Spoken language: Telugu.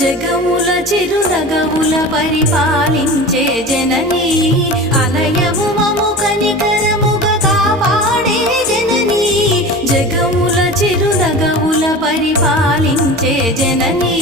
జగముల చిరునగవుల పరిపాలించే జననీ అలయము మము కనికరముగా కాపాడే జననీ జగముల చిరునగవుల పరిపాలించే జననీ